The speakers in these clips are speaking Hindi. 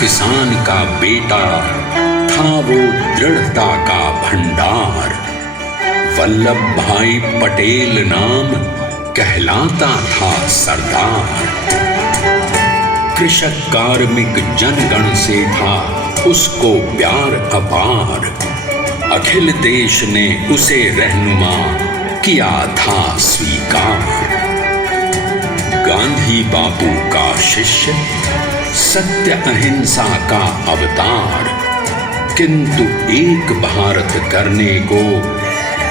किसान का बेटा, था वो दृढ़ता का भंडार। वल्लभ भाई पटेल नाम कहलाता था सरदार। कृषक कार्मिक जनगण से था उसको प्यार अपार। अखिल देश ने उसे रहनुमा किया था स्वीकार। गांधी बापू का शिष्य, सत्य अहिंसा का अवतार, किंतु एक भारत करने को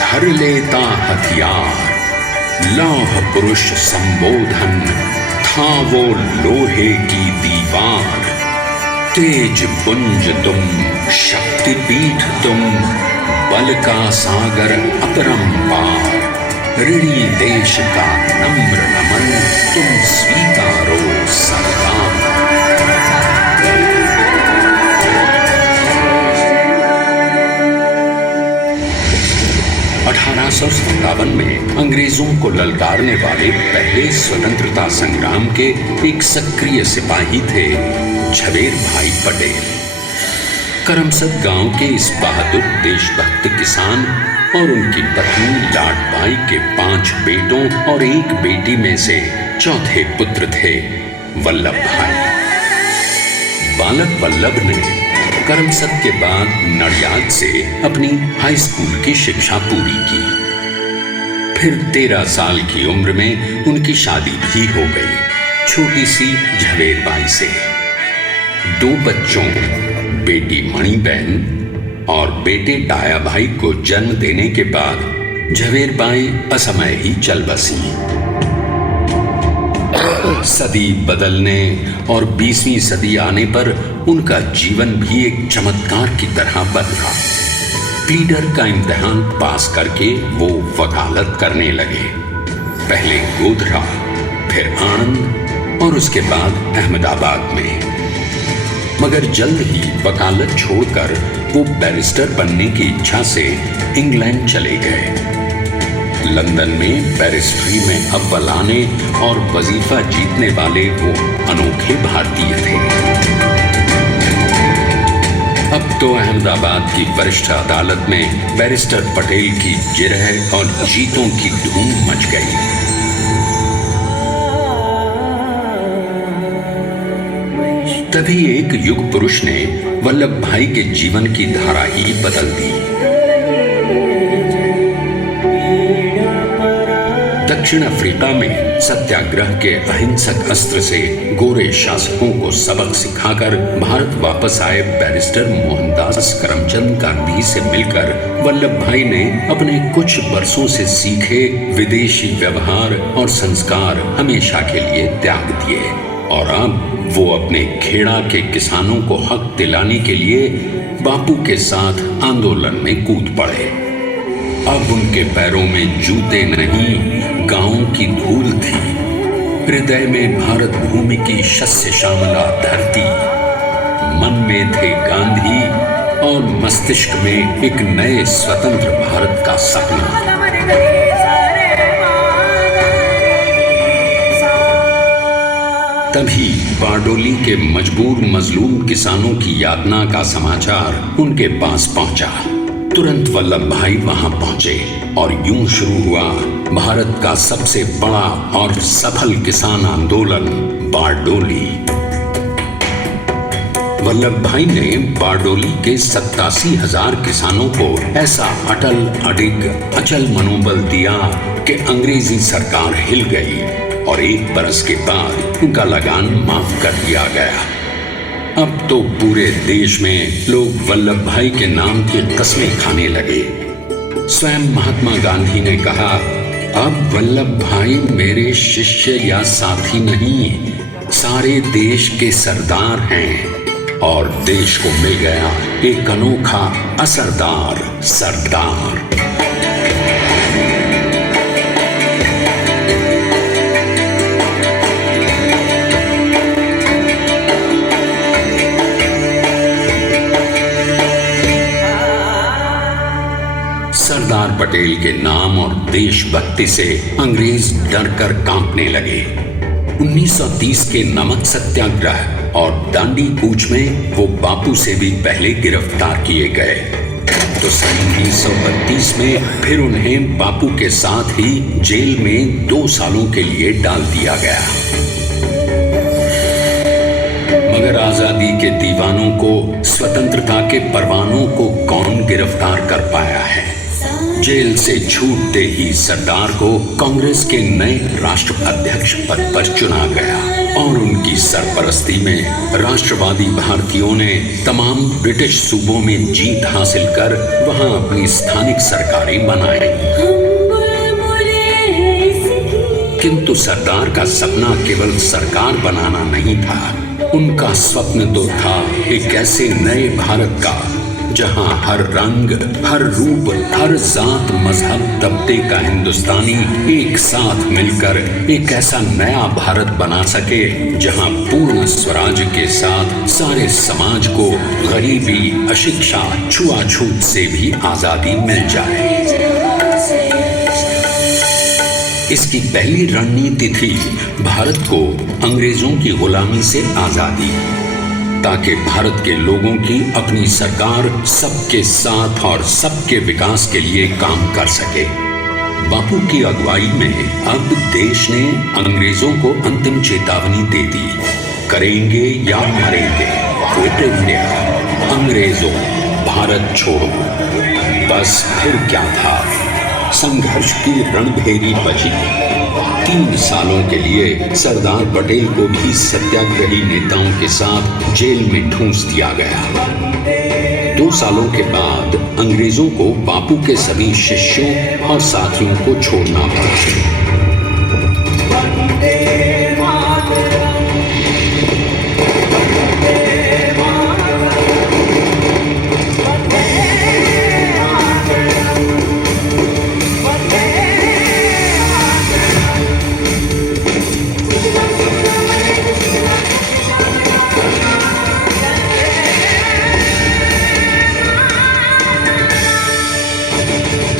धर लेता हथियार। लौह पुरुष संबोधन था वो लोहे की दीवार। तेज पुंज तुम, शक्तिपीठ तुम, बल का सागर अपरंपार। ऋणी देश का नम्र नमन तुम स्वीकारो सरदार। 1857 में अंग्रेजों को ललकारने वाले पहले स्वतंत्रता संग्राम के एक सक्रिय सिपाही थे झवेर भाई पटेल। करमसद गांव के इस बहादुर देशभक्त किसान और उनकी पत्नी लाडबाई के 5 बेटों और 1 बेटी में से चौथे पुत्र थे वल्लभ भाई। बालक वल्लभ ने करमसद के बाद नडियाद से अपनी हाई स्कूल की शिक्षा पूरी की। फिर 13 साल की उम्र में उनकी शादी भी हो गई छोटी सी झवेर बाई से। 2 बच्चों, बेटी मणिबेन और बेटे डाया भाई को जन्म देने के बाद झवेर बाई असमय ही चल बसी। सदी बदलने और 20वीं सदी आने पर उनका जीवन भी एक चमत्कार की तरह बदला। प्लीडर का इम्तिहान पास करके वो वकालत करने लगे। पहले गोधरा, फिर आनंद और उसके बाद अहमदाबाद में। मगर जल्द ही वकालत छोड़कर वो बैरिस्टर बनने की इच्छा से इंग्लैंड चले गए। लंदन में बैरिस्ट्री में अव्वल आने और वजीफा जीतने वाले वो अनोखे भारतीय थे। अब तो अहमदाबाद की वरिष्ठ अदालत में बैरिस्टर पटेल की जिरह और जीतों की धूम मच गई। तभी एक युग पुरुष ने वल्लभ भाई के जीवन की धारा ही बदल दी। दक्षिण अफ्रीका में सत्याग्रह के अहिंसक अस्त्र से गोरे शासकों को सबक सिखाकर भारत वापस आए बैरिस्टर मोहनदास करमचंद गांधी से मिलकर वल्लभ भाई ने अपने कुछ वर्षों से सीखे विदेशी व्यवहार और संस्कार हमेशा के लिए त्याग दिए और अब वो अपने खेड़ा के किसानों को हक दिलाने के लिए बापू के साथ आंदोलन में कूद पड़े। अब उनके पैरों में जूते नहीं, गांवों की धूल थी। हृदय में भारत भूमि की शस्य श्यामला धरती। मन में थे गांधी और मस्तिष्क में एक नए स्वतंत्र भारत का सपना। तभी बारडोली के मजबूर मजलूम किसानों की यातना का समाचार उनके पास पहुंचा। तुरंत वल्लभ भाई वहां पहुंचे और यूं शुरू हुआ भारत का सबसे बड़ा और सफल किसान आंदोलन बारडोली। वल्लभ भाई ने बारडोली के 87,000 किसानों को ऐसा अटल अडिग अचल मनोबल दिया कि अंग्रेजी सरकार हिल गई और 1 बरस के बाद उनका लगान माफ कर दिया गया। अब तो पूरे देश में लोग वल्लभ भाई के नाम की कस्में खाने लगे। स्वयं महात्मा गांधी ने कहा, अब वल्लभ भाई मेरे शिष्य या साथी नहीं, सारे देश के सरदार हैं। और देश को मिल गया एक अनोखा असरदार सरदार। सरदार पटेल के नाम और देशभक्ति से अंग्रेज डर कर कांपने लगे। 1930 के नमक सत्याग्रह और दांडी कूच में वो बापू से भी पहले गिरफ्तार किए गए। तो सन 1932 में फिर उन्हें बापू के साथ ही जेल में 2 सालों के लिए डाल दिया गया। मगर आजादी के दीवानों को, स्वतंत्रता के परवानों को कौन गिरफ्तार कर पाया है? जेल से छूटते ही सरदार को कांग्रेस के नए राष्ट्राध्यक्ष पद पर चुना गया और उनकी सरपरस्ती में राष्ट्रवादी भारतीयों ने तमाम ब्रिटिश सूबों में जीत हासिल कर वहां अपनी स्थानिक सरकारें बनाई। किंतु सरदार का सपना केवल सरकार बनाना नहीं था। उनका स्वप्न तो था एक ऐसे नए भारत का जहां हर रंग, हर रूप, हर जात, मजहब, तबके का हिंदुस्तानी एक साथ मिलकर एक ऐसा नया भारत बना सके जहां पूर्ण स्वराज के साथ सारे समाज को गरीबी, अशिक्षा, छुआछूत से भी आजादी मिल जाए। इसकी पहली रणनीति थी भारत को अंग्रेजों की गुलामी से आजादी, ताकि भारत के लोगों की अपनी सरकार सबके साथ और सबके विकास के लिए काम कर सके। बापू की अगुवाई में अब देश ने अंग्रेजों को अंतिम चेतावनी दे दी, करेंगे या मरेंगे, क्विट इंडिया, अंग्रेजों भारत छोड़ो। बस फिर क्या था, संघर्ष की रणभेरी बची। 3 सालों के लिए सरदार पटेल को भी सत्याग्रही नेताओं के साथ जेल में ठूंस दिया गया। 2 सालों के बाद अंग्रेजों को बापू के सभी शिष्यों और साथियों को छोड़ना पड़ा।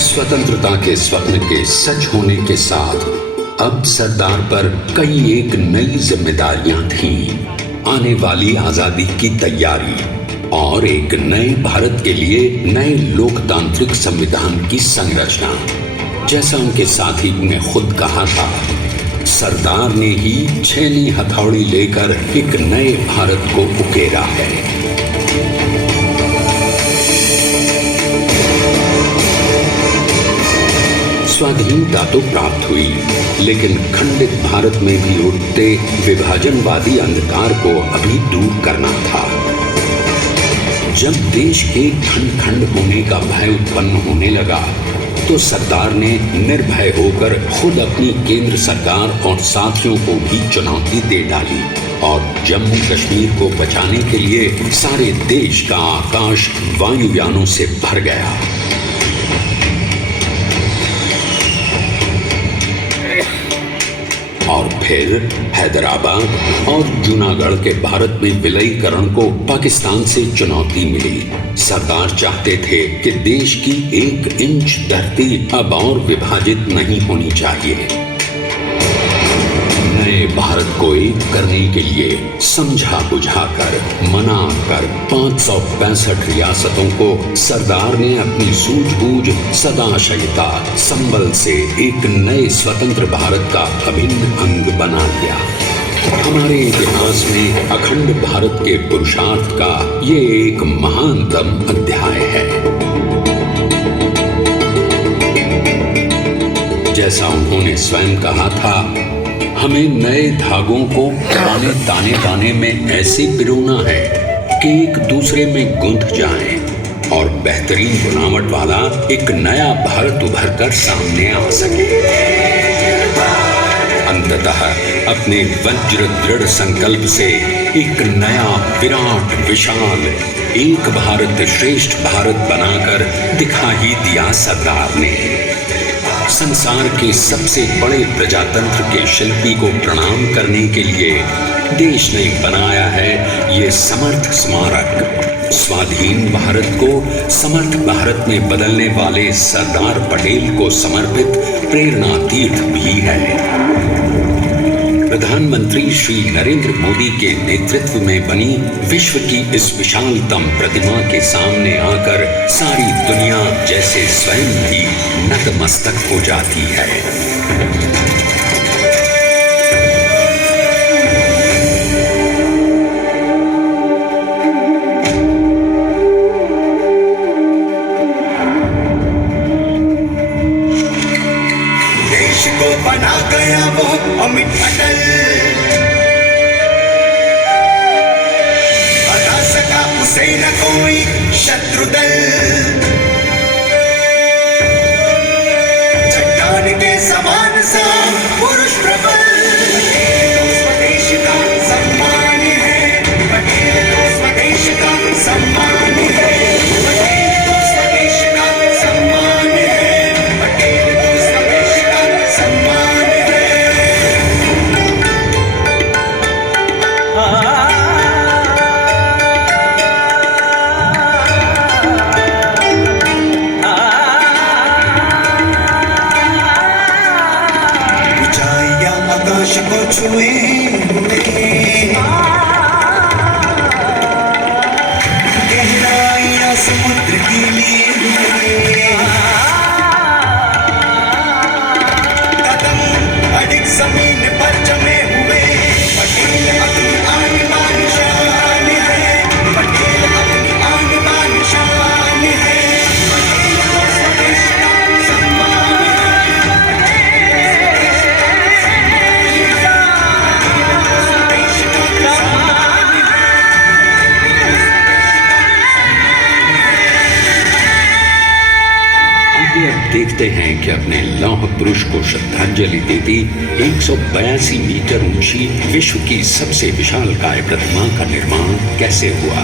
स्वतंत्रता के स्वप्न के सच होने के साथ अब सरदार पर कई एक नई जिम्मेदारियां थीं। आने वाली आजादी की तैयारी और एक नए भारत के लिए नए लोकतांत्रिक संविधान की संरचना। जैसा उनके साथी ने खुद कहा था, सरदार ने ही 6वीं हथौड़ी लेकर एक नए भारत को उकेरा है। स्वाधीनता तो प्राप्त हुई, लेकिन खंडित भारत में भी उठते विभाजनवादी अंधकार को अभी दूर करना था। जब देश के खंड खंड होने का भय उत्पन्न होने लगा, तो सरदार ने निर्भय होकर खुद अपनी केंद्र सरकार और साथियों को भी चुनौती दे डाली और जम्मू कश्मीर को बचाने के लिए सारे देश का आकाश वायुयानों से भर गया। और फिर हैदराबाद और जूनागढ़ के भारत में विलयीकरण को पाकिस्तान से चुनौती मिली। सरदार चाहते थे कि देश की 1 इंच धरती अब और विभाजित नहीं होनी चाहिए। नए भारत को एक करने के लिए समझा बुझाकर, मनाकर 565 रियासतों को सरदार ने अपनी सूझबूझ, सदाशयता, संबल से एक नए स्वतंत्र भारत का अभिन्न अंग बना लिया। हमारे इतिहास में अखंड भारत के पुरुषार्थ का ये एक महानतम अध्याय है। जैसा उन्होंने स्वयं कहा था, हमें नए धागों को पुराने ताने ताने में ऐसे पिरोना है कि एक दूसरे में गुंथ जाएं और बेहतरीन बनावट वाला एक नया भारत उभर कर सामने आ सके। अंततः अपने वज्र दृढ़ संकल्प से एक नया विराट विशाल एक भारत श्रेष्ठ भारत बनाकर दिखा ही दिया सरदार ने। संसार के सबसे बड़े प्रजातंत्र के शिल्पी को प्रणाम करने के लिए देश ने बनाया है ये समर्थ स्मारक। स्वाधीन भारत को समर्थ भारत में बदलने वाले सरदार पटेल को समर्पित प्रेरणा तीर्थ भी है। प्रधानमंत्री श्री नरेंद्र मोदी के नेतृत्व में बनी विश्व की इस विशालतम प्रतिमा के सामने आकर सारी दुनिया जैसे स्वयं भी नतमस्तक हो जाती है। को बना गया वो अमित अटल, हरा सका उसे न कोई शत्रु दल। चट्टान के समान सा पुरुष प्रबल, पटेल तो स्वदेश का सम्मान है, पटेल तो स्वदेश का सम्मान है, पटेल तो स्वदेश का सम्मान है, पटेल तो स्वदेश का सम्मान है। ऊंचाइयां आकाश को छुए हुए, गहराइयां समुद्र की लिए हुए, कदम अडिग जमीन पर जमे हुए। पटेल अपनी आन बान शान है, पटेल अपनी आन बान शान है, पटेल तो स्वदेश का सम्मान है, पटेल तो स्वदेश का सम्मान है। आइए अब देखते हैं कि अपने लौह पुरुष को श्रद्धांजलि देती 182 मीटर ऊंची विश्व की सबसे विशालकाय प्रतिमा का निर्माण कैसे हुआ।